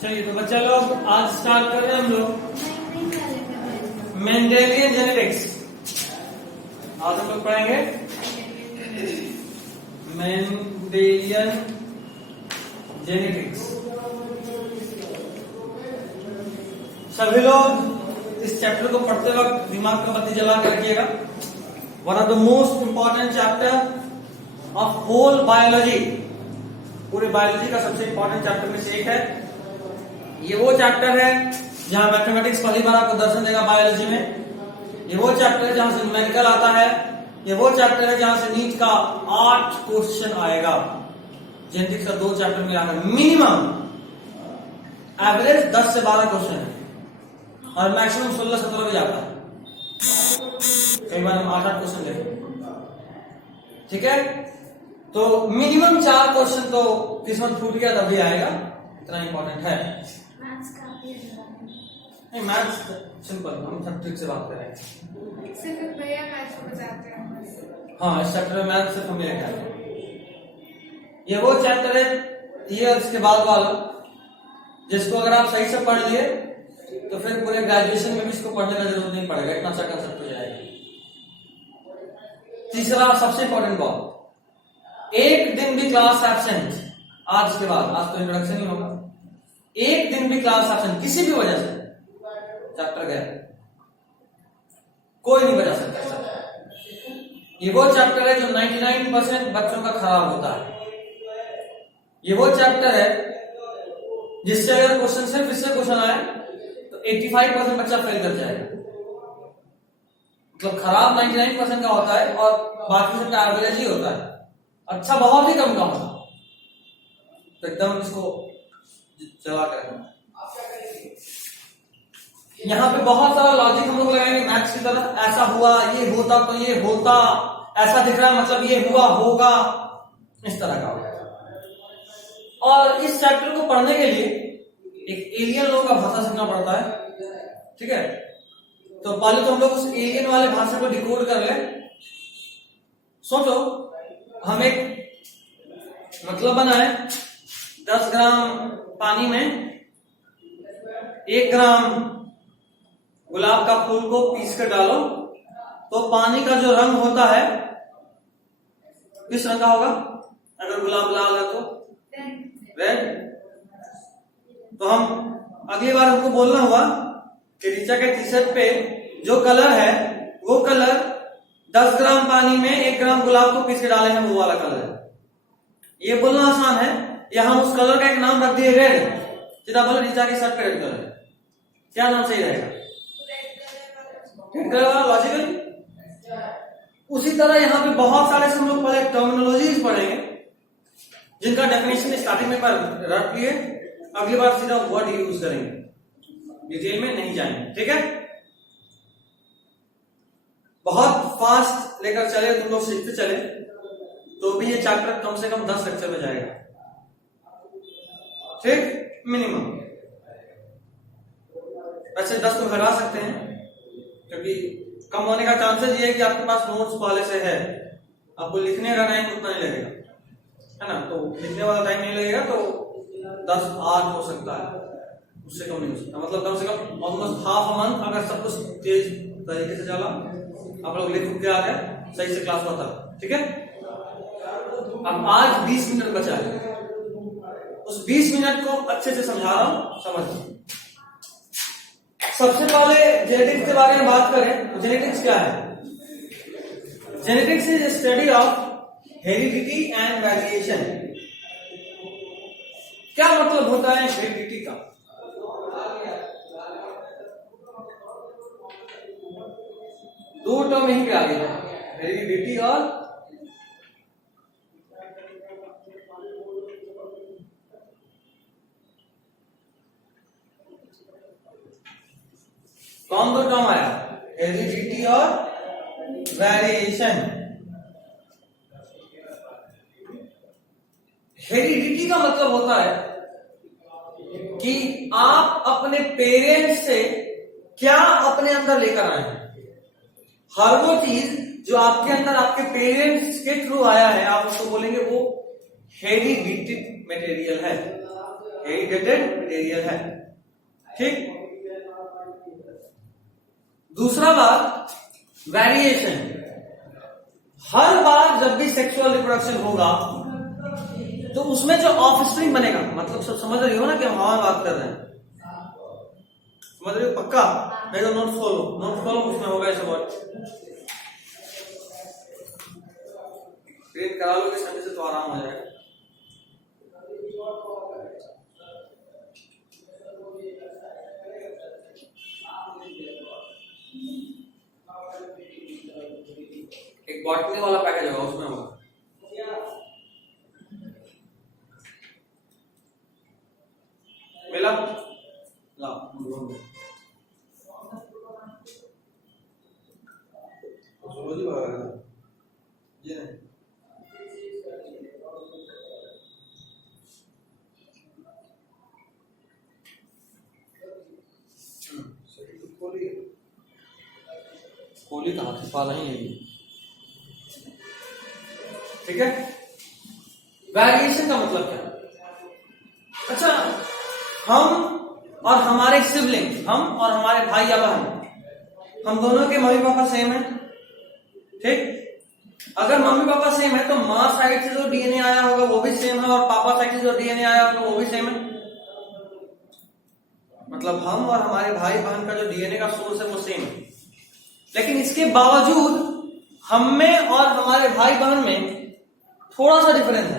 चलिए तो बच्चा लोग आज स्टार्ट कर रहे हैं हम लोग मेंडेलियन जेनेटिक्स। आज हम लोग पढ़ेंगे मेंडेलियन जेनेटिक्स। सभी लोग इस चैप्टर को पढ़ते वक्त दिमाग में बत्ती जला के रखिएगा। One of the most important chapter of whole biology, पूरे बायोलॉजी का सबसे इंपॉर्टेंट चैप्टर में से एक है। ये वो चैप्टर है जहां मैथमेटिक्स पहली बार आपको दर्शन देगा बायोलॉजी में। ये वो चैप्टर है जहां से न्यूमेरिकल आता है। ये वो चैप्टर है जहां से नीट का 8 क्वेश्चन आएगा। जेनेटिक्स का 2 चैप्टर में आएगा मिनिमम, एवरेज 10 से 12 क्वेश्चन है और मैक्सिमम 16-17 भी जाता है। कई बार हम 8-8 क्वेश्चन लेते, ठीक है। तो मिनिमम 4 क्वेश्चन तो किस्मत फूट गया तभी आएगा, इतना इंपॉर्टेंट है। नहीं, मैथ्स सिंपल, हम सब ट्रिक से बात करेंगे। सिर्फ भैया मैथ्स को बचाते हैं। हाँ, इस चैप्टर में मैथ्स सिर्फ हम लेके आए। ये वो चैप्टर है, ये और इसके बाद वाला, जिसको अगर आप सही से पढ़ लिए तो फिर पूरे ग्रेजुएशन में भी इसको पढ़ने का जरूरत नहीं पड़ेगा, इतना अच्छा कंसेप्ट हो जाएगा। तीसरा सबसे इंपॉर्टेंट बात, एक दिन भी क्लास एब्सेंट आज के बाद, आज तो इंट्रोडक्शन ही होगा, एक दिन भी क्लास एब्सेंट किसी भी वजह से चैप्टर गया, कोई नहीं बचा सकता। ये वो चैप्टर है जो 99% बच्चों का खराब होता है। ये वो चैप्टर है जिससे अगर क्वेश्चन सिर्फ इससे क्वेश्चन आए तो 85% बच्चा फेल कर जाएगा। मतलब खराब 99% का होता है और बाकी सबका एवरेज ही होता है, अच्छा बहुत ही कम का होता है। तो एकदम इसको चला कर यहाँ पे बहुत सारा लॉजिक हम लोग लगाएंगे मैथ्स की तरह। ऐसा हुआ, ये होता तो ये होता, ऐसा दिख रहा है मतलब ये हुआ होगा, इस तरह का होगा। और इस चैप्टर को पढ़ने के लिए एक एलियन लोगों का भाषा सीखना पड़ता है, ठीक है। तो पहले तो हम लोग उस एलियन वाले भाषा को डिकोड कर ले। सोचो, हम एक मतलब बनाए 10 ग्राम पानी में 1 ग्राम गुलाब का फूल को पीस कर डालो तो पानी का जो रंग होता है किस रंग का होगा? अगर गुलाब लाल है तो रेड। तो हम अगली बार हमको बोलना हुआ कि ऋचा के टी शर्ट पे जो कलर है वो कलर 10 ग्राम पानी में 1 ग्राम गुलाब को पीस के डालेंगे, वो वाला कलर है। ये बोलना आसान है, या हम उस कलर का एक नाम रख दिए रेड, सीधा बोले ऋचा की शर्ट पे रेड कलर है, क्या नाम सही रहेगा? रेड कलर वाला लॉजिकल। उसी तरह यहाँ पे बहुत सारे हम लोग पहले टर्मिनोलॉजीज पढ़ेंगे जिनका डेफिनेशन स्टार्टिंग में रख लिए, अगली बार सीधा वर्ड यूज करेंगे, डिटेल में नहीं जाएंगे, ठीक है। बहुत फास्ट लेकर चले, तुम लोग सीखते चले तो भी ये चैप्टर कम से कम 10 लेक्चर में जाएगा, ठीक, मिनिमम। वैसे 10 को घटा सकते हैं क्योंकि कम होने का चांसेस ये है कि आपके पास नोट्स पहले से है, आपको लिखने का टाइम उतना नहीं लगेगा, है ना। तो लिखने वाला टाइम नहीं लगेगा तो 10-8 हो सकता है, उससे कम नहीं हो सकता। मतलब कम से कम ऑलमोस्ट हाफ अ मंथ अगर सब कुछ तेज तरीके से चला, आप लोग लिख के आ गए, सही से क्लास होता, ठीक है। अब आज 20 मिनट बचा है, उस 20 मिनट को अच्छे से समझा रहा हूं, समझ। सबसे पहले जेनेटिक्स के बारे में बात करें तो जेनेटिक्स क्या है? Genetics is study of heredity and variation. क्या मतलब होता है हेरिडिटी का? दो टर्म यहीं पे आ गया, हेरिडिटी और कौन दो टर्म आया? हेरिडिटी और वेरिएशन। हेरिडिटी का मतलब होता है कि आप अपने पेरेंट्स से क्या अपने अंदर लेकर आए हैं। हर वो चीज जो आपके अंदर आपके पेरेंट्स के थ्रू आया है, आप उसको बोलेंगे वो हेरिडिटेड मटेरियल है। एरिगेटेड मटेरियल है। ठीक। दूसरा बात, वेरिएशन। हर बार जब भी सेक्सुअल रिप्रोडक्शन होगा तो उसमें जो ऑफस्प्रिंग बनेगा, मतलब सब समझ रही हो ना कि हम हवा में बात कर रहे हैं, समझ रही हो पक्का? नहीं तो नोट खोलो, उसमें होगा ऐसे बहुत प्रिंट करा लो कि समझ से तो आराम हो जाएगा। एक बॉटनी वाला पैकेज होगा, उसमें होगा। मिला? लाओ ये खोली कहां से, पाला ही नहीं। ठीक है। वेरिएशन का मतलब क्या? अच्छा, हम और हमारे सिबलिंग, हम और हमारे भाई या बहन, हम दोनों के मम्मी पापा सेम है। ठीक। अगर मम्मी पापा सेम है तो माँ साइड से जो डीएनए आया होगा वो भी सेम है, और पापा साइड से जो डीएनए आया होगा वो भी सेम है। मतलब हम और हमारे भाई बहन का जो डीएनए का सोर्स है वो सेम है, लेकिन इसके बावजूद हम में और हमारे भाई बहन में थोड़ा सा डिफरेंस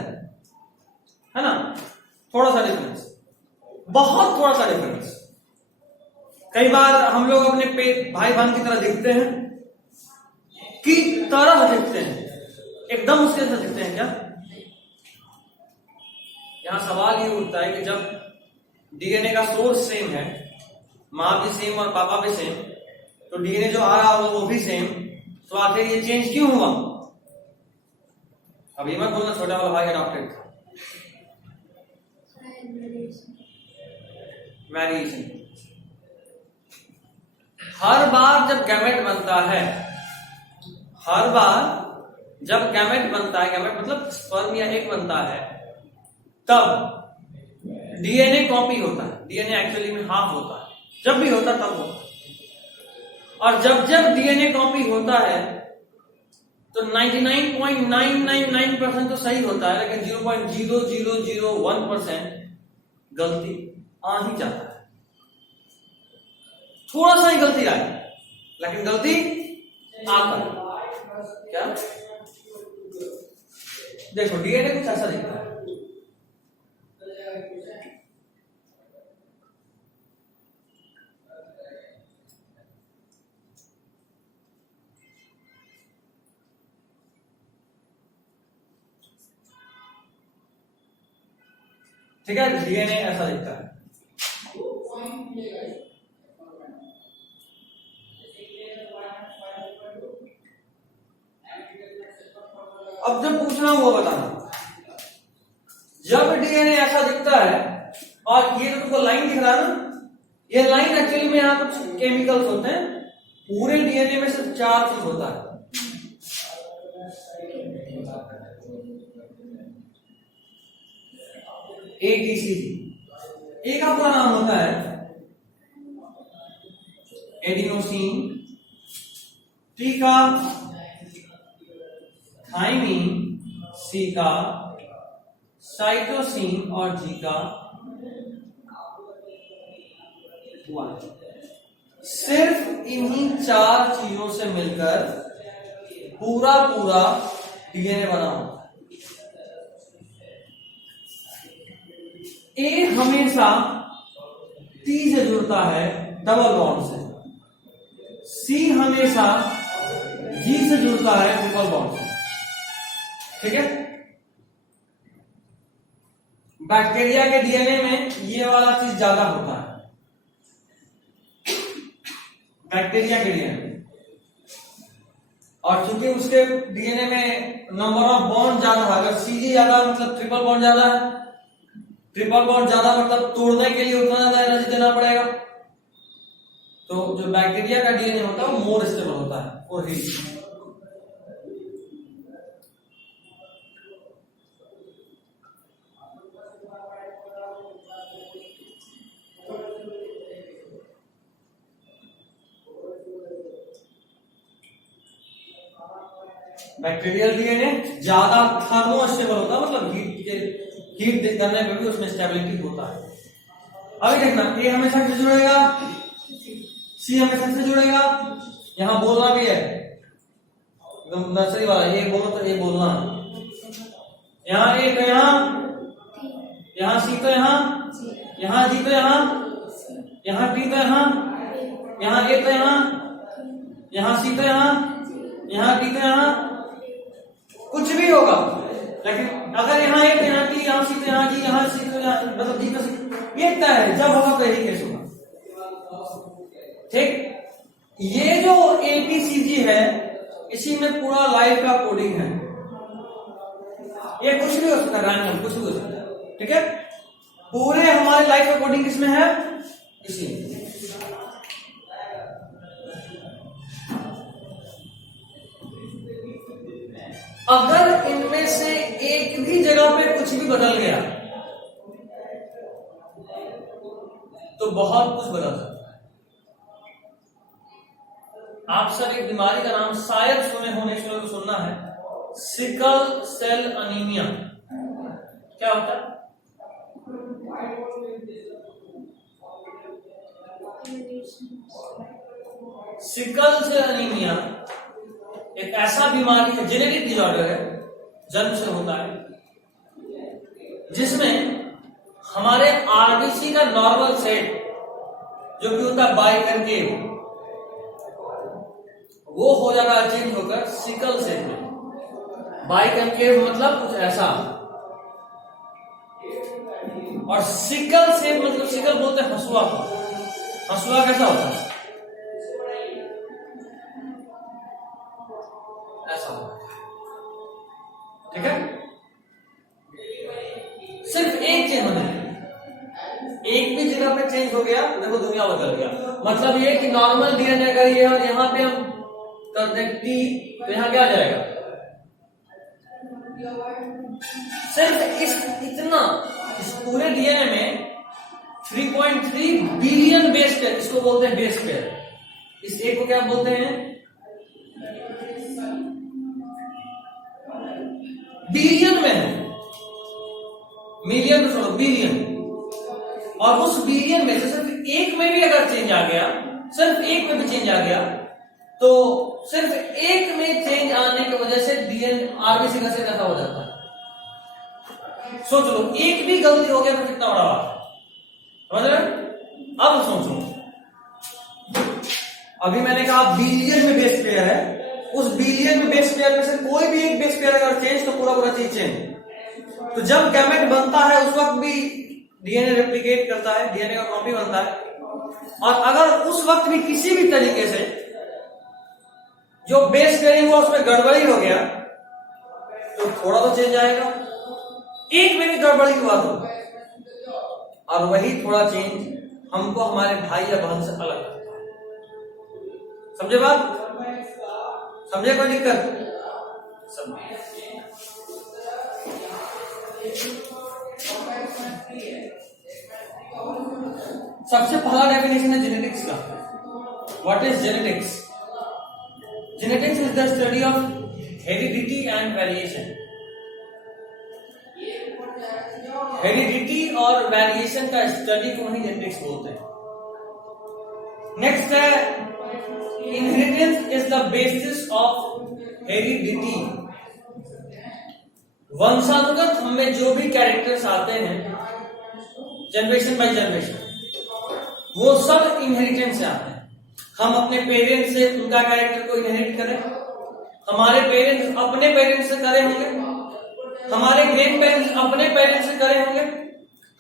है ना? थोड़ा सा डिफरेंस, बहुत थोड़ा सा डिफरेंस। कई बार हम लोग अपने भाई बहन की तरह दिखते हैं, एकदम उसके जैसे दिखते हैं क्या? यहां सवाल ये उठता है कि जब डीएनए का सोर्स सेम है, माँ भी सेम और पापा भी सेम, तो डीएनए जो आ रहा होगा वो भी सेम, तो आखिर ये चेंज क्यों हुआ? अभी मत बोलना छोटा वाला भाई अडॉप्टेड था। वेरिएशन। हर बार जब गैमेट बनता है, गैमेट मतलब स्पर्म या एग बनता है, तब डीएनए कॉपी होता है। डीएनए एक्चुअली में हाफ होता है, जब भी होता है तब होता है। और जब डीएनए कॉपी होता है तो 99.999% तो सही होता है, लेकिन 0.0001% गलती आ ही जाता है। थोड़ा सा ही गलती आए, लेकिन गलती आता है। क्या? देखो डीएनए कुछ ऐसा दिखता है। ठीक है, डीएनए ऐसा दिखता है। अब जब पूछना वो बताना, जब डीएनए ऐसा दिखता है और ये तुमको लाइन दिख रहा है ना, ये लाइन एक्चुअली में यहां कुछ केमिकल्स होते हैं। पूरे डीएनए में सिर्फ 4 चीज होता है। ATCG, ए का पूरा नाम होता है एडिनोसिन, टी का थाइमिन, सी का साइटोसिन और जी का गुआनिन। सिर्फ इन्हीं 4 चीजों से मिलकर पूरा डीएनए बना होता है। ए हमेशा टी से जुड़ता है डबल बॉन्ड से, सी हमेशा जी से जुड़ता है ट्रिपल बॉन्ड से। ठीक है। बैक्टीरिया के डीएनए में ये वाला चीज ज्यादा होता है, बैक्टीरिया के डीएनए में। और चूंकि उसके डीएनए में नंबर ऑफ बॉन्ड ज्यादा है, अगर सीजी ज्यादा मतलब ट्रिपल बॉन्ड ज्यादा है, ट्रिपल बॉन्ड ज्यादा मतलब तोड़ने के लिए उतना ज्यादा एनर्जी देना पड़ेगा। तो जो बैक्टीरिया का डीएनए होता है वो मोर स्टेबल होता है और हीट। बैक्टीरियल डीएनए ज्यादा थर्मोस्टेबल होता है, मतलब हीट करने पे भी उसमें स्टेबिलिटी होता है। अभी देखना, ए हमेशा किससे जुड़ेगा, सी हमेशा से जुड़ेगा, यहां बोलना भी है एकदम नर्सरी वाला, ये बोलो तो ये बोलना, यहाँ ए तो यहाँ सी तो यहाँ जी तो यहाँ टी तो यहाँ ए तो यहाँ सी तो यहाँ टी तो कुछ भी होगा, लेकिन अगर यहाँ ए तो यहाँ टी, यहाँ सी तो यहाँ जी, यहाँ सी तो यहाँ, मतलब जी तो सी, ये तय है, जब होगा तो यही केस होगा। ठीक, ये जो ABCG है इसी में पूरा लाइफ का कोडिंग है, ये कुछ भी हो सकता है, रैंडम कुछ भी हो सकता है। ठीक है, पूरे हमारे लाइफ का कोडिंग किसमें है, इसी में। अगर इनमें से एक भी जगह पे कुछ भी बदल गया तो बहुत कुछ बदल सकता है। आप सब एक बीमारी का नाम शायद सुनना है, सिकल सेल अनीमिया। क्या होता है? सिकल सेल अनीमिया एक ऐसा बीमारी है, जेनेटिक डिसऑर्डर है, जन्म से होता है, जिसमें हमारे आरबीसी का नॉर्मल सेट जो कि होता है बाइकनकेव, वो हो जाएगा चेंज होकर सिकल सेल में। बाइकनकेव मतलब कुछ ऐसा, और सिकल सेल मतलब सिकल बोलते हैं हंसुआ को। हंसुआ कैसा होता है? ऐसा होता है। ठीक है, सिर्फ एक चेंज होना है, एक भी जगह पे चेंज हो गया देखो दुनिया बदल गया। मतलब ये कि नॉर्मल डीएनए अगर ये और यहां पे हम कर दें टी, तो यहां क्या आ जाएगा? सिर्फ इस पूरे डीएनए में 3.3 बिलियन बेस पेयर, इसको बोलते हैं बेस पेयर। इस एक को क्या बोलते हैं? बिलियन में है, मिलियन तो छोड़ो, बिलियन। और उस बिलियन में से सिर्फ एक में भी अगर चेंज आ गया, सिर्फ एक में भी चेंज आ गया, तो सिर्फ एक में चेंज आने की वजह से डीएनए आरबीसी का सेल ऐसा हो जाता है। सोच लो, एक भी गलती हो गया तो कितना बड़ा बात है, समझ रहे? अब सोचो, अभी मैंने कहा बिलियन में बेस पेयर है, उस बिलियन में बेस पेयर में से कोई भी एक बेस पेयर अगर चेंज तो पूरा चीज चेंज। तो जब गैमेट बनता है उस वक्त भी डीएनए रेप्लिकेट करता है, डीएनए का कॉपी बनता है, और अगर उस वक्त भी किसी भी तरीके से जो बेस पेयरिंग हुआ उसमें गड़बड़ी हो गया तो थोड़ा तो चेंज आएगा। एक में भी गड़बड़ी हुआ तो, और वही थोड़ा चेंज हमको हमारे भाई या बहन से अलग करता है। समझे बात? समझे कोई दिक्कत? समझे। सबसे पहला डेफिनेशन है जेनेटिक्स का। What is genetics? Genetics is the study of heredity and variation. Heredity और वेरिएशन का स्टडी को ही जेनेटिक्स बोलते हैं। नेक्स्ट है inheritance is the basis of heredity. वंशानुगत हमें जो भी कैरेक्टर्स आते हैं जनरेशन बाय जनरेशन, वो सब इनहेरिटेंस से आते हैं। हम अपने पेरेंट्स से उनका कैरेक्टर को इनहेरिट करें, हमारे पेरेंट्स अपने पेरेंट्स से करे होंगे, हमारे ग्रैंड पेरेंट्स अपने पेरेंट्स से करे होंगे,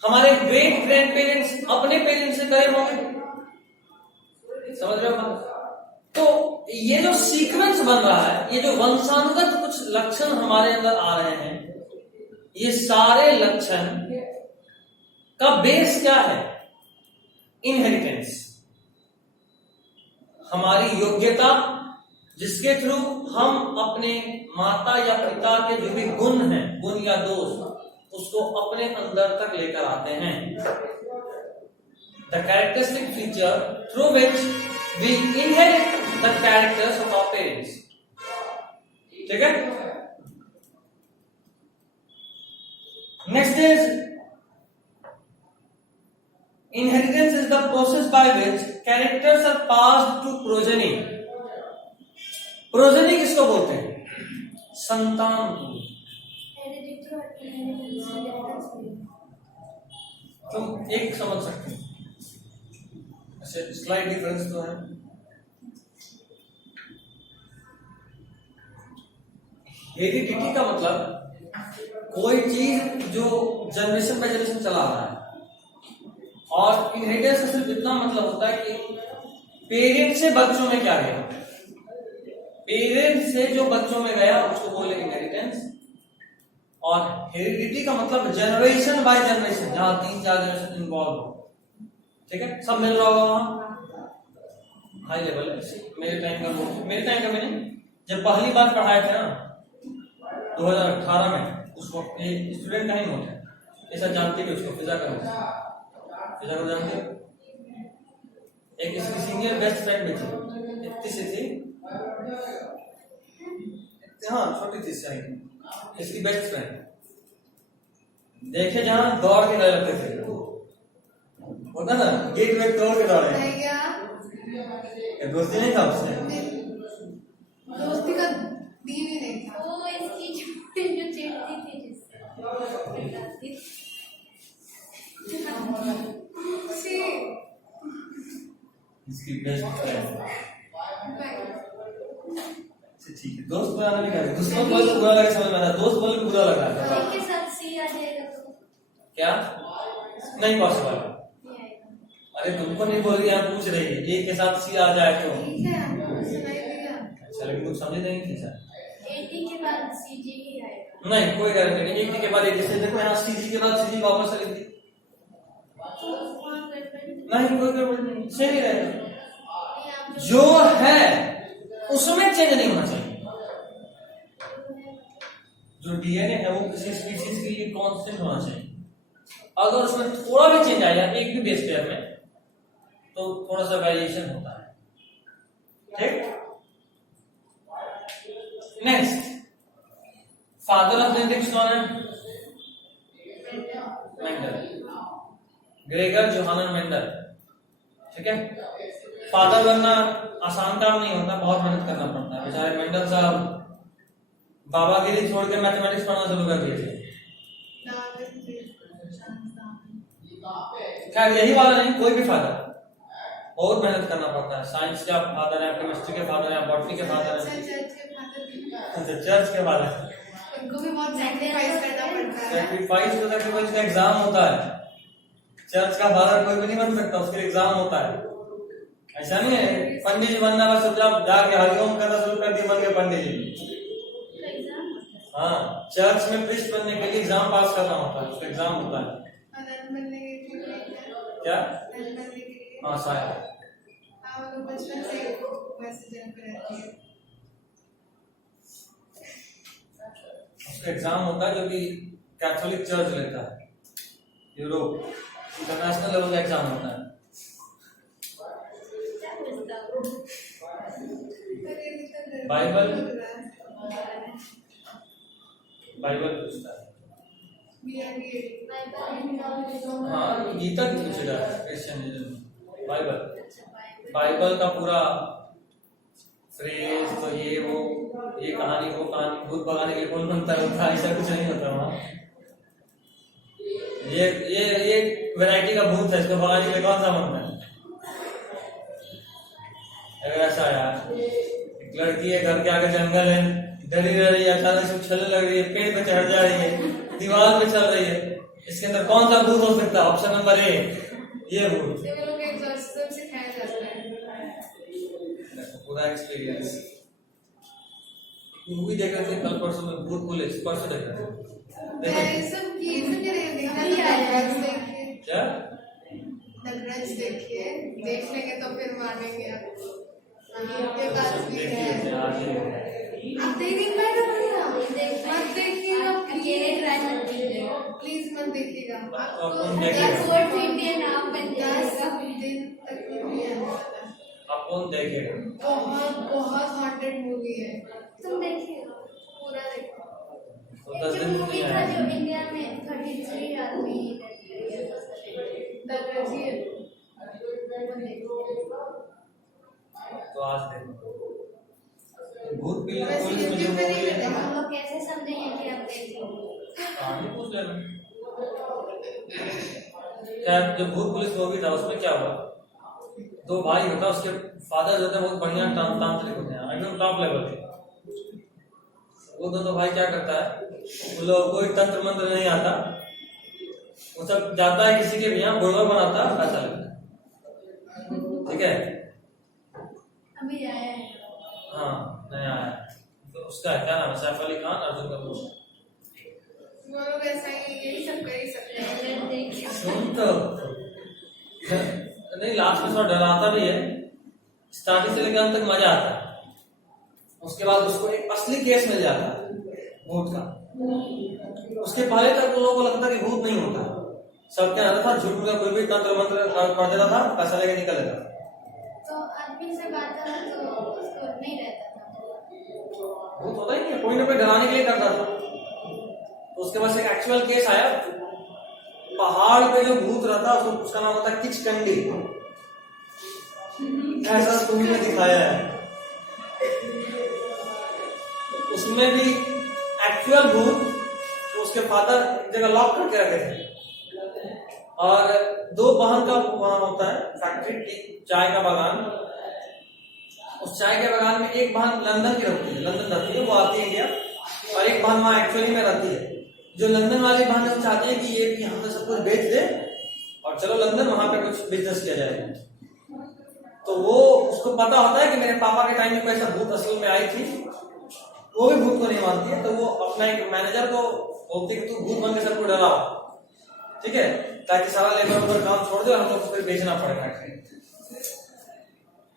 हमारे ग्रेट ग्रैंड पेरेंट्स अपने पेरेंट्स से करे होंगे। समझ रहे हो? तो ये जो सीक्वेंस बन रहा है, ये जो वंशानुगत कुछ लक्षण हमारे अंदर आ रहे हैं, ये सारे लक्षण का बेस क्या है? इनहेरिटेंस। हमारी योग्यता, जिसके थ्रू हम अपने माता या पिता के जो भी गुण हैं, गुण या दोष, उसको अपने अंदर तक लेकर आते हैं। The characteristic feature through which we inherit the characters of our parents. ठीक है। Next is inheritance is the process by which characters are passed to progeny. Progeny किसको बोलते हैं? संतान को। तुम एक समझ सकते हो, अच्छा स्लाइड डिफरेंस तो है। हेरिडिटी का मतलब कोई चीज जो जनरेशन बाय जनरेशन चला आ रहा है, और इनहेरिटेंस का सिर्फ इतना मतलब होता है कि पेरेंट से बच्चों में क्या गया, पेरेंट से जो बच्चों में गया उसको बोले इनहेरिटेंस। और हेरिडिटी का मतलब जनरेशन बाय जनरेशन, जहां 3-4 जनरेशन इन्वॉल्व हो। ठीक है, सब मिल रहा होगा वहां हाई लेवल। मेरे टाइम का मैंने जब पहली बार पढ़ाए थे ना 2018 में, उस वक्त ये स्टूडेंट का ही नोट है, ऐसा जानते कि उसको फिजा को जानते हो। एक इसकी सीनियर बेस्ट फ्रेंड भी थी, इतनी सी थी, हाँ छोटी थी शायद, इसकी बेस्ट फ्रेंड। देखे जहां दौड़ के लगते थे, होता ना गेट में तोड़ के दौड़े। दोस्ती नहीं था उससे, दोस्ती का दीन ही नहीं था। वो इसकी जो चिढ़ती थी जिससे इसकी बेस्ट फ्रेंड। ठीक है, दोस्त बनाना नहीं कर, दोस्तों को बुरा लगा समझ में आता, दोस्त बोले बुरा लगा के साथ सी आ जाएगा तो क्या नहीं पॉसिबल। अरे तुमको नहीं बोल रही, आप पूछ रही है एक के साथ सी आ जाए तो ठीक है, सुनाई दिया। अच्छा, लेकिन तुम समझे नहीं थे सर। 80 के बाद सीजी ही आएगा। नहीं, कोई गारंटी नहीं, 80 के बाद 80 से देखो यहाँ सीजी के बाद सीजी वापस चली थी, नहीं कोई गड़बड़ नहीं, सेम ही रहेगा। जो है उसमें चेंज नहीं होना चाहिए। जो डीएनए है वो किसी स्पीशीज के लिए कांस्टेंट होना चाहिए। अगर उसमें थोड़ा भी चेंज आया एक भी बेस पेयर में, तो थोड़ा सा वेरिएशन होता है। ठीक, नेक्स्ट, फादर ऑफ जेनेटिक्स कौन है? Mendel, Gregor Johann Mendel. ठीक है, फादर बनना आसान काम नहीं होता, बहुत मेहनत करना पड़ता है। बेचारे मेंडल साहब बाबागिरी छोड़ के मैथमेटिक्स पढ़ना शुरू कर दिए थे। खैर यही वाला नहीं, कोई भी फादर बहुत मेहनत करना पड़ता है। साइंस के फादर है, केमिस्ट्री के फादर है, बॉटनी के फादर है, चर्च के फादर, उनको भी बहुत सैक्रिफाइस करना पड़ता है। सैक्रिफाइस होता है, उसका एग्जाम होता है। चर्च का फादर कोई भी नहीं बन सकता, उसके एग्जाम होता है। ऐसा नहीं है पंडित जी बनना बस आप जाके हरिओम करना शुरू कर दिए, बन गए पंडित जी। हाँ, चर्च में प्रीस्ट बनने के लिए एग्जाम पास करना होता है, उसका एग्जाम होता है। क्या? हाँ शायद, बचपन से वैसे जन्म पे रहती है। उसका एग्जाम होता है जो कि कैथोलिक चर्च लेता है, यूरोप इंटरनेशनल लेवल का एग्जाम होता है। बाइबल पूछता है, हाँ गीता की पूछेगा क्रिश्चियनिज्म। बाइबल का पूरा फ्रेज तो ये वो, ये कहानी वो कहानी, भूत भगाने के लिए कौन बनता है, ऐसा कुछ नहीं होता वहाँ। ये वैरायटी का भूत है, इसको भगाने के लिए कौन सा बनता है? अगर ऐसा यार, एक लड़की है, घर के आगे जंगल है, डरी रह रही है, अचानक से उछलने लग रही है, पेड़ पे चढ़ जा रही है, दीवार पे चल रही है, इसके अंदर कौन सा भूत हो सकता है? ऑप्शन नंबर ए, ये भूत। सिखाया जाता है पूरा एक्सपीरियंस। मूवी देख रहे थे कल परसों में, भूत पुलिस, परसों देख रहे थे। क्या देखिए, देख लेंगे तो फिर मानेंगे आपको। ये बात भी है। आप देखिएगा, मत देखिएगा, अकेले ट्राई मत कीजिएगा, प्लीज मत देखिएगा। फोर्थ इंडियन आप बन जाएगा। 10 दिन तक नहीं आने वाला। आप कौन देखेगा? बहुत हॉन्टेड मूवी है। तुम देखिएगा, पूरा देखा। तो एक 10 जो दिन में मूवी नहीं था आया। जो इंडिया में 33 आदमी तो आज देखो भूत पिल्ले वैसे पुलिस में जो YouTube पे नहीं मूवी है मिलेगा। हम लोग कैसे समझेंगे कि आप देख लो? कहानी पूछ लेना। क्या जो भूत पुलिस मूवी था उसमें क्या हुआ, दो भाई होता है, उसके फादर जो थे बहुत बढ़िया तांत्रिक होते हैं, एकदम टॉप लेवल के। वो दोनों भाई क्या करता है, उन लोग कोई तंत्र मंत्र नहीं आता, वो सब जाता है किसी के भी यहाँ बुड़वा बनाता है, पैसा लेता है, ठीक है। अभी आया है। हाँ नया है, तो उसका क्या नाम है, सैफ अली खान, अर्जुन कपूर। वो लोग ऐसा ही यही सब कर ही सकते हैं। ट्रेलर देख सुन तो नहीं, लास्ट में थोड़ा डराता भी है, स्टार्टिंग से लेकर अंत तक मजा आता है। उसके बाद उसको एक असली केस मिल जाता है भूत का। उसके पहले तक तो लोगों को लगता कि भूत नहीं होता, सब क्या रहता था, झूठ में कोई भी तंत्र मंत्र पढ़ देता था, पैसा लेके निकल लेता था। तो आदमी से बात करा तो उसको नहीं रहता था। भूत होता ही नहीं, कोई ना कोई डराने के लिए करता था। तो उसके बाद एक एक्चुअल केस आया, पहाड़ पे जो भूत रहता उसका नाम होता है किचकंडी, ऐसा स्कूल में दिखाया है। उसमें भी एक्चुअल भूत, तो उसके फादर एक जगह लॉक करके रखे थे, और दो बहन का वहां होता है फैक्ट्री, चाय का बागान। उस चाय के बागान में एक बहन लंदन की रहती है, लंदन रहती है, वो आती है इंडिया, और एक बहन वहां एक्चुअली में रहती है। जो लंदन वाली बहन चाहती है कि ये यहाँ पे सब कुछ बेच दे और चलो लंदन, वहां पे कुछ बिजनेस किया जाएगा। तो वो उसको पता होता है कि मेरे पापा के टाइम में कोई ऐसा भूत असल में आई थी, वो भी भूत को नहीं मानती है। तो वो अपना एक मैनेजर को बोलती है कि तू भूत बन के सबको डराओ, ठीक है, ताकि सारा लेबर ऊपर काम छोड़ दे और हम लोग को फिर बेचना पड़ेगा।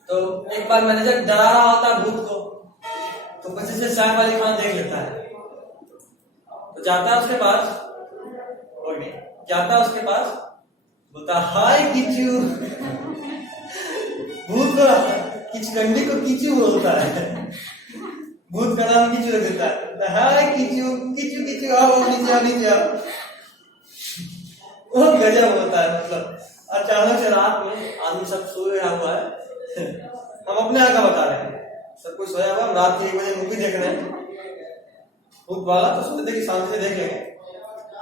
तो एक बार मैनेजर डरा रहा होता है भूत को, तो बच्चे से सैफ अली खान देख लेता है, तो जाता है उसके पास, कोई नहीं जाता है उसके पास, बोलता हाय किचू। भूत को किचकंडी को किचू बोलता है, भूत का नाम किचू रख देता है, हाय किचू किचू किचू आओ नीचे आओ नीचे आओ। वो गजब होता है, मतलब अचानक से रात में आदमी सब सोया हुआ है, हम अपने यहाँ का बता रहे हैं, सब कुछ सोया हुआ, रात के 1 बजे मूवी देख रहे हैं भूत वाला, तो सोचते थे कि शांति से देख लेंगे।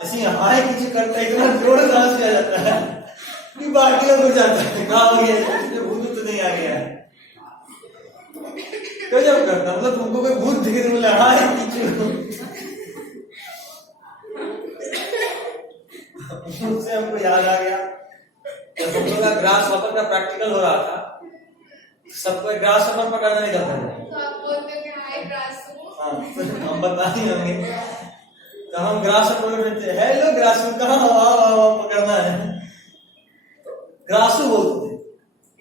ऐसे हाय किसी करता है, इतना जोर से डांस किया जाता है कि बाकी लोग उठ जाता है, कहाँ हो गया भूत तो नहीं आ गया है, गजब करता, मतलब तुमको कोई भूत दिखे तो बोले हाय किचू। उससे हमको याद आ गया, जब हम लोग का ग्रास हॉपर का प्रैक्टिकल हो रहा था, सबको ग्रास हॉपर पकड़ना नहीं करता है, तो आप बोलते हो कि हाय ग्रास, हाँ हम बता ही होंगे, तो हम ग्रास हॉपर में थे, हेलो ग्रासू कहाँ हो, आओ पकड़ना है, ग्रासू बोलते थे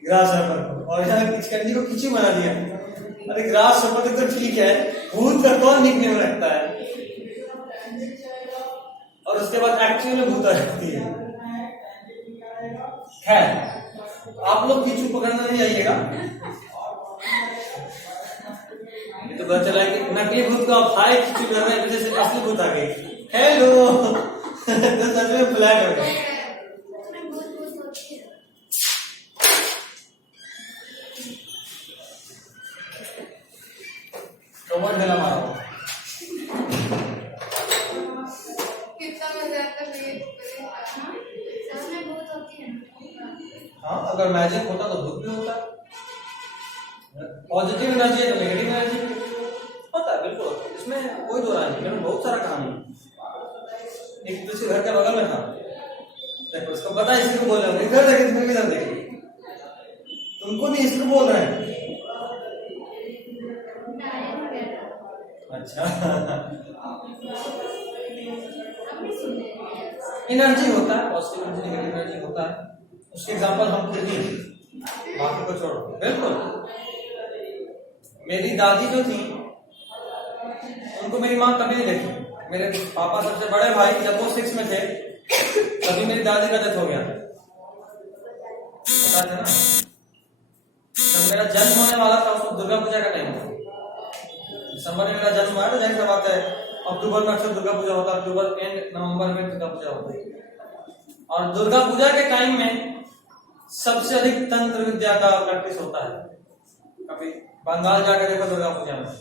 ग्रास हॉपर को, और यहाँ किचकंडी को किचू बना दिया। अरे ग्रास हॉपर तो ठीक है, भूत का कौन निकनेम रखता है। और उसके बाद एक्चुअली में भूत रखती है। खैर आप लोग किचू पकड़ना नहीं आइएगा, तो पता चला कि नकली भूत को आप हाय किचू कर रहे हैं, पीछे से असली भूत आ गई, हेलो। तो सच में फ्लैट हो गया। उसमें बहुत बहुत होती है। कमर ढेला मारो, कितना मजा आता है। सच में बहुत होती है। हाँ अगर मैजिक होता तो भूत भी होता, पॉजिटिव एनर्जी है तो नेगेटिव एनर्जी होता है, बिल्कुल होता है, इसमें कोई दो राय नहीं। मैंने बहुत सारा कहानी, एक दूसरे घर के बगल में था, देखो इसको पता है, इसी को बोल रहे हो, इधर देखे तुम इधर देखे, तुमको नहीं इसको बोल रहे हैं। डायन वगैरह। अच्छा हम भी सुन रहे हैं। एनर्जी होता है, पॉजिटिव एनर्जी नेगेटिव एनर्जी होता है, उसके एग्जांपल हम खुद ही, बाकी को छोड़ो। बिल्कुल मेरी दादी जो थी, उनको मेरी माँ कभी नहीं देखी। मेरे पापा सबसे बड़े भाई जब वो 6 में थे, तभी मेरी दादी का डेथ हो गया, पता था ना। जब मेरा जन्म होने वाला था, उसको दुर्गा पूजा का टाइम था, दिसंबर में मेरा जन्म हुआ है तो जाहिर सी बात है अक्टूबर में अक्सर दुर्गा पूजा होता है, अक्टूबर एंड नवंबर में दुर्गा पूजा होती है। और दुर्गा पूजा के टाइम में सबसे अधिक तंत्र विद्या का प्रैक्टिस होता है। कभी बंगाल जाकर देखो दुर्गा पूजा में।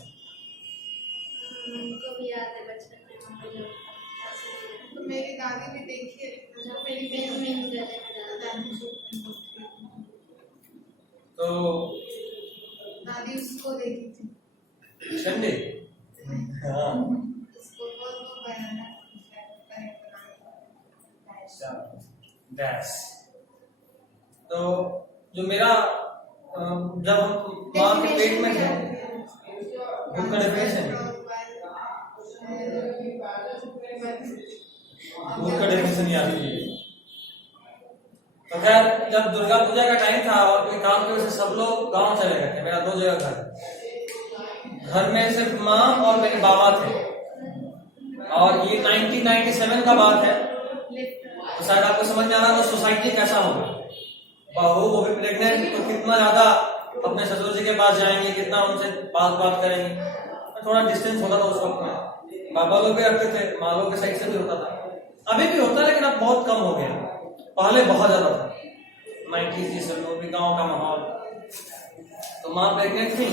हमको भी याद है बचपन में हम लोग तो मेरी दादी भी देखी है, मेरी पेट में ही गले में दादी तो दादी उसको देखी थी। ठंडे हाँ उसको बहुत बनाना डैश। तो जो मेरा जब हम माँ के पेट में थे, बुक का डेफिनेशन याद कीजिए। तो खैर जब दुर्गा पूजा का टाइम था और कोई काम की वजह से सब लोग गांव चले गए थे। मेरा 2 जगह घर में सिर्फ माँ और मेरे बाबा थे। और ये 1997 का बात है, तो शायद आपको समझ में आ रहा है तो सोसाइटी कैसा होगा। बहू वो भी प्रेग्नेंट, तो कितना ज्यादा अपने ससुर जी के पास जाएंगे, कितना उनसे बात करेंगे। तो थोड़ा डिस्टेंस होता था उस वक्त में। बाबा लोग भी रखते थे, माँ लोग के साइड से भी होता था, अभी भी होता है लेकिन अब बहुत कम हो गया। पहले बहुत ज्यादा था 90s की सब लोग भी, गाँव का माहौल। तो माँ प्रेग्नेंट थी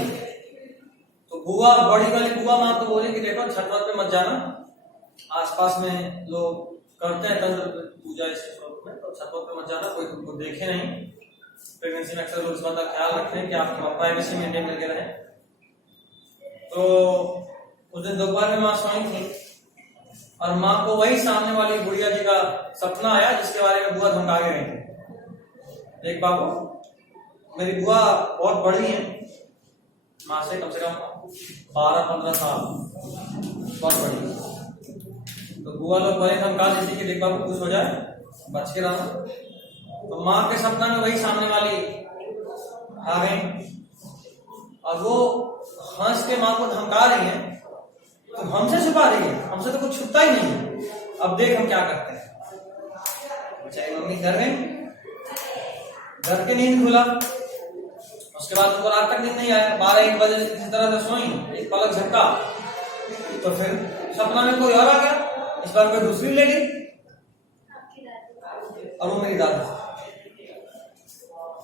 तो बुआ, बड़ी वाली बुआ माँ तो बोली कि देखो छठ वत पे मत जाना, आसपास में लोग करते हैं तंत्र पूजा इस में, तो छठ वत पे मत जाना, कोई तुमको देखे नहीं। प्रेगनेंसी में अक्सर लोग इस बात का ख्याल रखते हैं कि आप प्राइवेसी मेंटेन करके रहें। तो उस दिन दोपहर में माँ सोई थी और माँ को वही सामने वाली बुढ़िया जी का सपना आया जिसके बारे में बुआ धमका के गई थी। देख बाबू, मेरी बुआ बहुत बड़ी है, माँ से कम 12-15 साल, बहुत बड़ी। तो बुआ लोग बड़े धमका देती कि देख बाबू कुछ हो जाए बच के रहना। तो माँ के सपना में वही सामने वाली आ गई और वो हंस के माँ को धमका रही है, तो हमसे छुपा रही है, हमसे तो कुछ छुपता ही नहीं है। अब देख हम क्या करते हैं। बेचारी मम्मी घर गई, घर के नींद खुला, उसके बाद उनको रात तक नींद नहीं आया। 12-1 बजे किसी तरह से सोई, एक पलक झपका तो फिर सपना में कोई और आ गया, इस बार कोई दूसरी ले गई और वो मेरी दादी।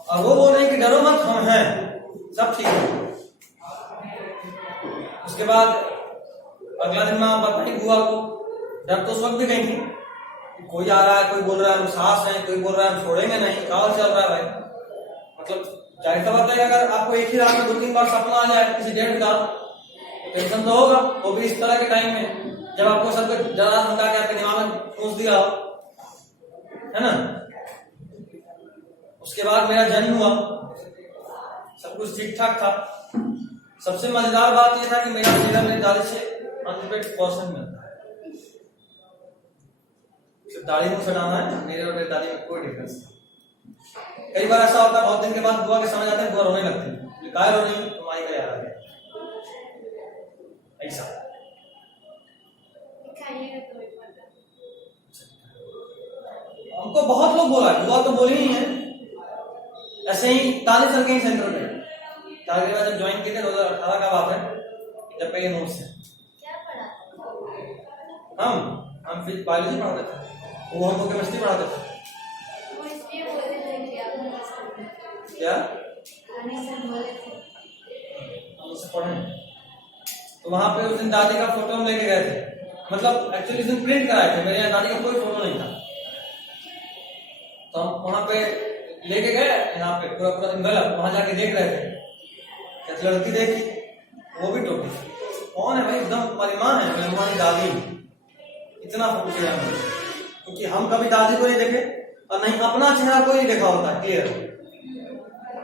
और वो बोल रही कि डरो मत, हम हैं, सब ठीक है। उसके बाद अगला दिन माँ बताई बुआ को, डर तो उस वक्त भी गई थी, कोई आ रहा है, कोई बोल रहा है हम सास हैं, कोई बोल रहा है हम छोड़ेंगे नहीं, क्या चल रहा है भाई। मतलब जाहिर सा बात है अगर आपको एक ही रात में 2-3 बार सपना आ जाए किसी डेट का, टेंशन तो होगा, वो भी इस तरह के टाइम में जब आपको सब जरा धमका के आपके दिमाग में घुस दिया हो, है ना। उसके बाद मेरा जन्म हुआ, सब कुछ ठीक ठाक था। सबसे मजेदार बात यह था कि मेरा चेहरा मेरी दादी से 100% मिलता है। सिर्फ दाढ़ी मुंह सटाना है, मेरे और मेरी दादी में कोई डिफरेंस नहीं। कई बार ऐसा होता है बहुत दिन के बाद बुआ के समझ आता है, बुआ रोने लगती है, काय रो नहीं तुम्हारी का याद आ गया, ऐसा। हमको बहुत लोग बोला, बुआ तो बोली ही है। ऐसे ही ताली चल गई सेंटर में, ताली जब ज्वाइन किए थे 2018 का बात है, जब पे ये नोट्स है। क्या पढ़ा? हम फिर बायोलॉजी पढ़ाते थे, वो हमको केमिस्ट्री पढ़ाते थे। वो इसलिए बोलते थे कि आप क्या बोले थे हम उससे पढ़े। तो वहां पे उस दिन दादी का फोटो हम लेके गए थे, मतलब एक्चुअली उस दिन प्रिंट कराए थे, मेरे यहाँ दादी का कोई फोटो नहीं था। तो हम वहां पे लेके गए, यहाँ पे पूरा दिन गलत, वहां जाके देख रहे थे, क्या लड़की देखी, वो भी टोकी, कौन है भाई, एकदम हमारी माँ है, हमारी दादी। इतना फोटो चेहरा में, क्योंकि हम कभी दादी को नहीं देखे और नहीं अपना चेहरा को नहीं देखा होता क्लियर,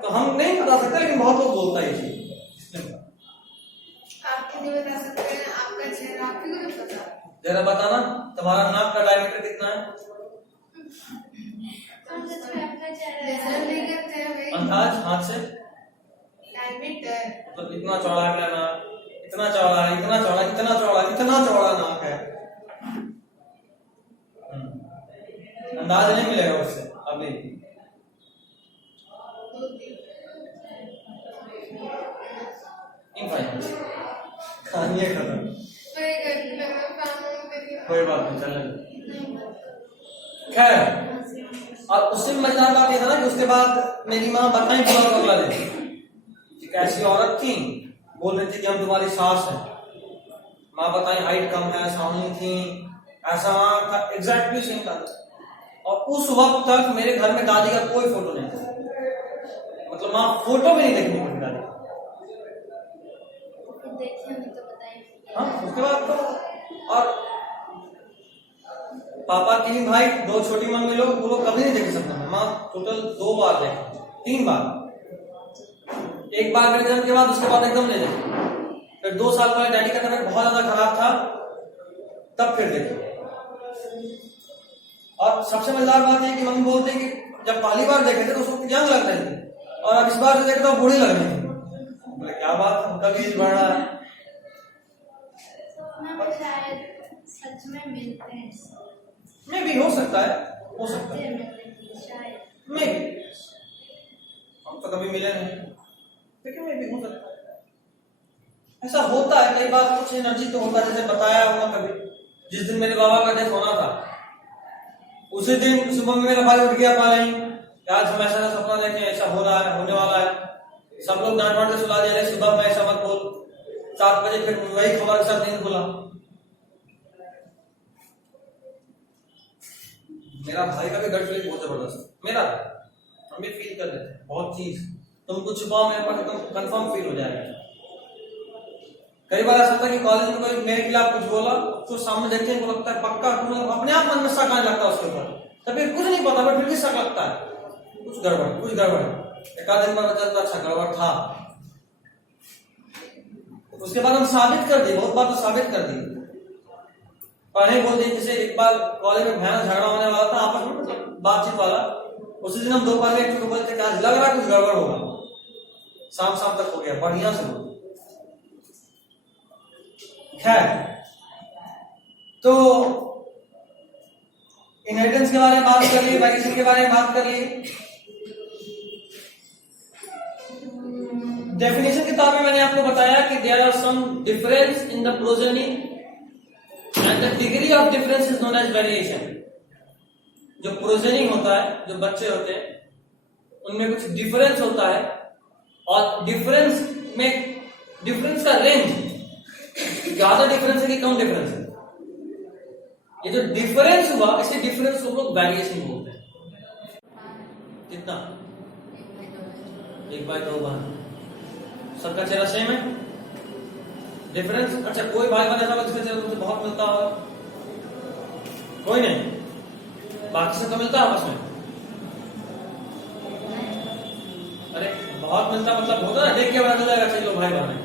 तो हम नहीं बता सकते, लेकिन बहुत लोग बोलता है ये चीज। आप नहीं बता सकते हैं आपका चेहरा, आपको नहीं पता। जरा बताना तुम्हारा नाक का डायमीटर कितना है? नहीं करते हैं भाई, अंदाज हाथ से डायमीटर, मतलब इतना चौड़ा है नाक, इतना चौड़ा है, इतना चौड़ा, इतना चौड़ा, इतना चौड़ा नाक है। अंदाज नहीं मिलेगा उससे अभी। कहानी है खत्म। वही करने लगा, काम करके। कोई बात नहीं, चलने दो। खैर, और उससे भी मजेदार बात यह था ना कि उसके बाद मेरी माँ बताई पूरा बगला दे कि कैसी औरत थी, बोल रही थी कि हम तुम्हारी सास है। माँ बताई हाइट कम है, सामने थी, ऐसा वहां था, एग्जैक्टली सेम था। और उस वक्त तक मेरे घर में दादी का कोई फोटो नहीं था, मतलब माँ फोटो भी नहीं देखनी पड़ी दादी। देखिए नहीं तो बताइए। हाँ, उसके बाद तो और पापा की भाई, दो छोटी मम्मी लोग, वो लोग कभी नहीं देख सकते। माँ टोटल 2 बार देखी, 3 बार। एक बार मेरे जन्म के बाद, उसके बाद एकदम नहीं देखी। फिर 2 साल पहले डैडी का तबीयत बहुत ज्यादा खराब था, तब फिर देखी। और सबसे मजेदार बात है कि मम्मी बोलते हैं कि जब पहली बार देखे थे तो उसको यंग लग रही थी, और अब इस बार से देखे तो बूढ़ी लग रही थी। बोले क्या बात है, उनका भी एज बढ़ रहा है। मैं शायद सच में मिलते हैं। मे भी हो सकता है, हो सकता है, शायद मे भी। हम तो कभी मिले नहीं, लेकिन मे भी हो सकता है। ऐसा होता है कई बार, कुछ एनर्जी तो होता है। जैसे बताया होगा कभी, जिस दिन मेरे बाबा का डेथ होना था, उसी दिन सुबह में मेरा भाई उठ गया पानी, आज हम ऐसा सपना देखे, ऐसा हो रहा है, होने वाला है। सब लोग डांट डांट के सुला दे रहे, सुबह में ऐसा मत बोल। 7 बजे फिर वही खबर के साथ नींद खुला। मेरा भाई का भी गट फीलिंग बहुत जबरदस्त, मेरा हम भी फील कर लेते हैं बहुत चीज। तुम कुछ छुपाओ, मेरे पास एकदम कंफर्म फील हो जाएगा। कई बार ऐसा था कि कॉलेज में कोई मेरे खिलाफ कुछ बोला, तो सामने देखते हैं, लगता है पक्का, तुम्हें अपने आप मन में शक आने लगता है उसके ऊपर। तभी कुछ नहीं पता, बट फिर भी शक लगता है, कुछ गड़बड़, कुछ गड़बड़। एक आध दिन बाद पता चलता अच्छा गड़बड़ था। उसके बाद हम साबित कर दिए, बहुत बार तो साबित कर दिए। पढ़े बोल दिए, जैसे एक बार कॉलेज में भयानक झगड़ा होने वाला था आपस में, मतलब बातचीत वाला। उसी दिन हम दोपहर में एक बोलते कि आज लग रहा है कुछ गड़बड़ होगा। शाम तक हो गया, बढ़िया से हो। खैर, तो इनहेरिटेंस के बारे में बात कर लिए, वेरिएशन के बारे में बात कर लिए। डेफिनेशन के तौर में मैंने आपको बताया कि there are some difference in the progeny and the degree of difference is known as variation. जो प्रोजेनी होता है, जो बच्चे होते हैं, उनमें कुछ डिफरेंस होता है, और डिफरेंस का रेंज ज्यादा डिफरेंस है कि कम डिफरेंस है। ये जो डिफरेंस हुआ, इसी डिफरेंस को लोग वेरिएशन बोलते हैं। कितना? 1/2 बार। सबका चेहरा सेम है? डिफरेंस? अच्छा, कोई भाई बहन ऐसा जिसका चेहरा तुमसे बहुत मिलता हो? कोई नहीं? बाकी से तो मिलता है आपस में? अरे बहुत मिलता मतलब होता है, देख के पता चल जाएगा चलो भाई बहन है।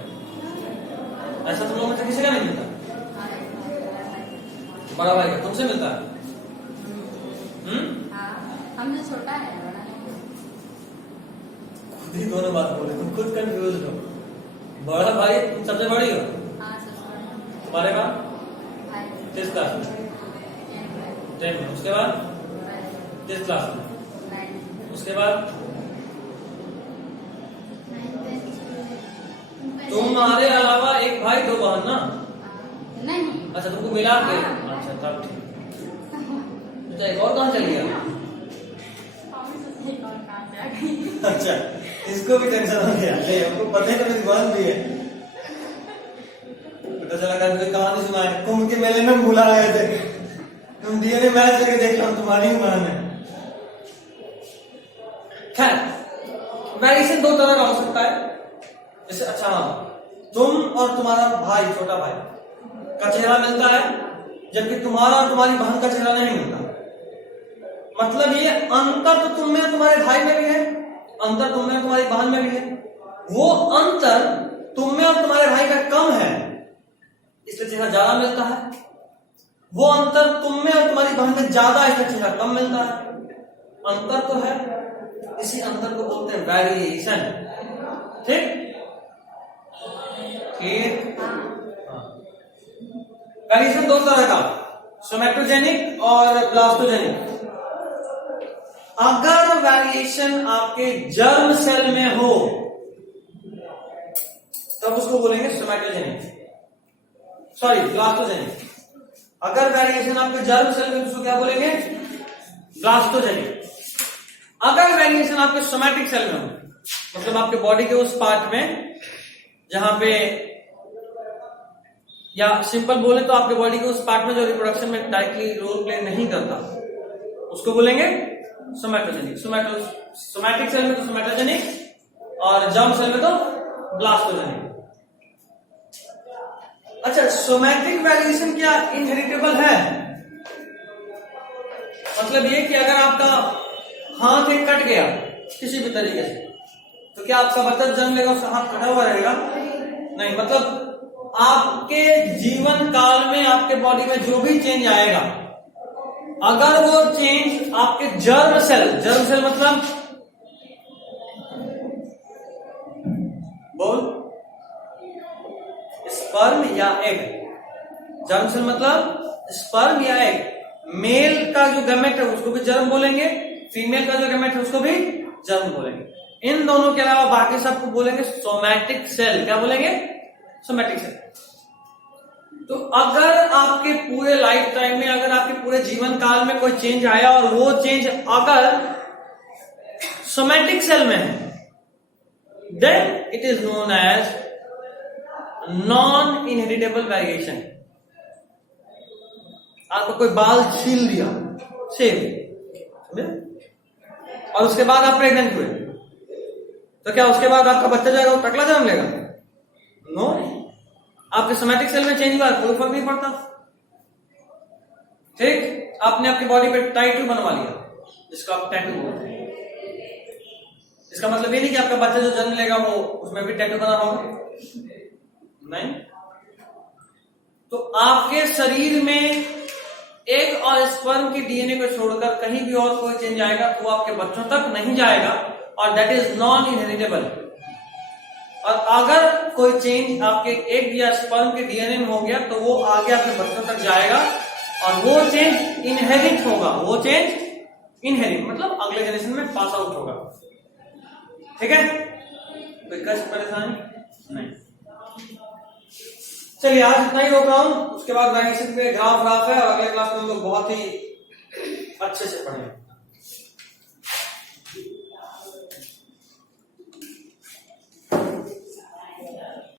ऐसा तुम लोगों में से किसी का नहीं मिलता? बड़ा भाई का तुमसे मिलता है? हमसे छोटा है, बड़ा है। खुद ही दोनों बात बोले, तुम खुद कंफ्यूज हो। बड़ा भाई तुम सबसे बड़ी हो? हाँ, सबसे बड़ा। तुम्हारे बाद भाई 10 क्लास में, 10 में। उसके बाद 10 क्लास में, उसके बाद तुम्हारे अलावा एक भाई 2 बहन ना? नहीं। अच्छा, तुमको मिला के? अच्छा, तब ठीक। अच्छा, एक और कहाँ चल गया? अच्छा, इसको भी टेंशन हो गया। नहीं, हमको पता है कि मेरी बहन भी है। पता चला कि कहानी सुनाए, कुंभ के मेले में बुला रहे थे, तुम डीएनए मैच करके देख लो, तुम्हारी ही बहन है। खैर, वेरिएशन 2 तरह का हो सकता है। जैसे अच्छा, तुम और तुम्हारा भाई, छोटा भाई का चेहरा मिलता है, जबकि तुम्हारा और तुम्हारी बहन का चेहरा नहीं मिलता। मतलब ये अंतर तो तुम में और तुम्हारे भाई में भी है, अंतर तुम में और तुम्हारी बहन में भी है। वो अंतर तुम में और तुम्हारे भाई में कम है, इसलिए चेहरा ज्यादा मिलता है। वो अंतर तुम में और तुम्हारी बहन में ज्यादा है, इसलिए चेहरा कम मिलता है। अंतर तो है, इसी अंतर को बोलते हैं वेरिएशन। ठीक? वेरिएशन 2 तरह का, सोमैटोजेनिक और ब्लास्टोजेनिक। अगर वेरिएशन आपके जर्म सेल में हो तब उसको बोलेंगे सोमैटोजेनिक। सॉरी ब्लास्टोजेनिक। अगर वेरिएशन आपके जर्म सेल में, उसको क्या बोलेंगे? ब्लास्टोजेनिक। अगर वेरिएशन आपके सोमैटिक सेल में हो, मतलब आपके बॉडी के उस पार्ट में जहां पे, या सिंपल बोले तो आपके बॉडी के उस पार्ट में जो रिप्रोडक्शन में डायरेक्टली रोल प्ले नहीं करता, उसको बोलेंगे सोमैटोजेनिक। सोमैटिक सेल में तो सोमैटोजेनिक और जर्म सेल में तो ब्लास्टोजेनिक। अच्छा, सोमैटिक वेरिएशन क्या इनहेरिटेबल है? मतलब ये कि अगर आपका हाथ एक कट गया किसी भी तरीके से, तो क्या आपका बच्चा जन्म लेगा उसका हाथ कटा हुआ रहेगा? नहीं। मतलब आपके जीवन काल में आपके बॉडी में जो भी चेंज आएगा, अगर वो चेंज आपके जर्म सेल मतलब बोल स्पर्म या एग, जर्म सेल मतलब स्पर्म या एग। मेल का जो गैमेट है उसको भी जर्म बोलेंगे, फीमेल का जो गैमेट है उसको भी जर्म बोलेंगे। इन दोनों के अलावा बाकी सबको बोलेंगे सोमैटिक सेल। क्या बोलेंगे? Somatic cell. तो अगर आपके पूरे लाइफ टाइम में, अगर आपके पूरे जीवन काल में कोई चेंज आया और वो चेंज अगर सोमैटिक सेल में है, then it is known as non inheritable variation. आपको कोई बाल छील दिया, सेम, और उसके बाद आप प्रेग्नेंट हुए, तो क्या उसके बाद आपका बच्चा जाएगा वो टकला जन्म लेगा? नो। आपके सोमैटिक सेल में चेंज हुआ, कोई फर्क नहीं पड़ता। ठीक, आपने आपकी बॉडी पे टैटू बनवा लिया, जिसको आप टैटू बोलते हैं। इसका मतलब ये नहीं कि आपका बच्चा जो जन्म लेगा वो उसमें भी टैटू बना होगा, नहीं। तो आपके शरीर में एग और स्पर्म की डीएनए को छोड़कर कहीं भी और कोई चेंज आएगा तो वो आपके बच्चों तक नहीं जाएगा, और दैट इज नॉन इनहेरिटेबल। और अगर कोई चेंज आपके एग या स्पर्म के डीएनए में हो गया तो वो आगे आपके बच्चों तक जाएगा, और वो चेंज इनहेरिट होगा। वो चेंज इनहेरिट मतलब अगले जनरेशन में पास आउट होगा। ठीक है, कोई कष्ट परेशानी नहीं। चलिए आज इतना ही रोक रहा हूं, उसके बाद वेरिएशन पे ग्राफ है, और अगले क्लास में हम लोग बहुत ही अच्छे से पढ़ेंगे।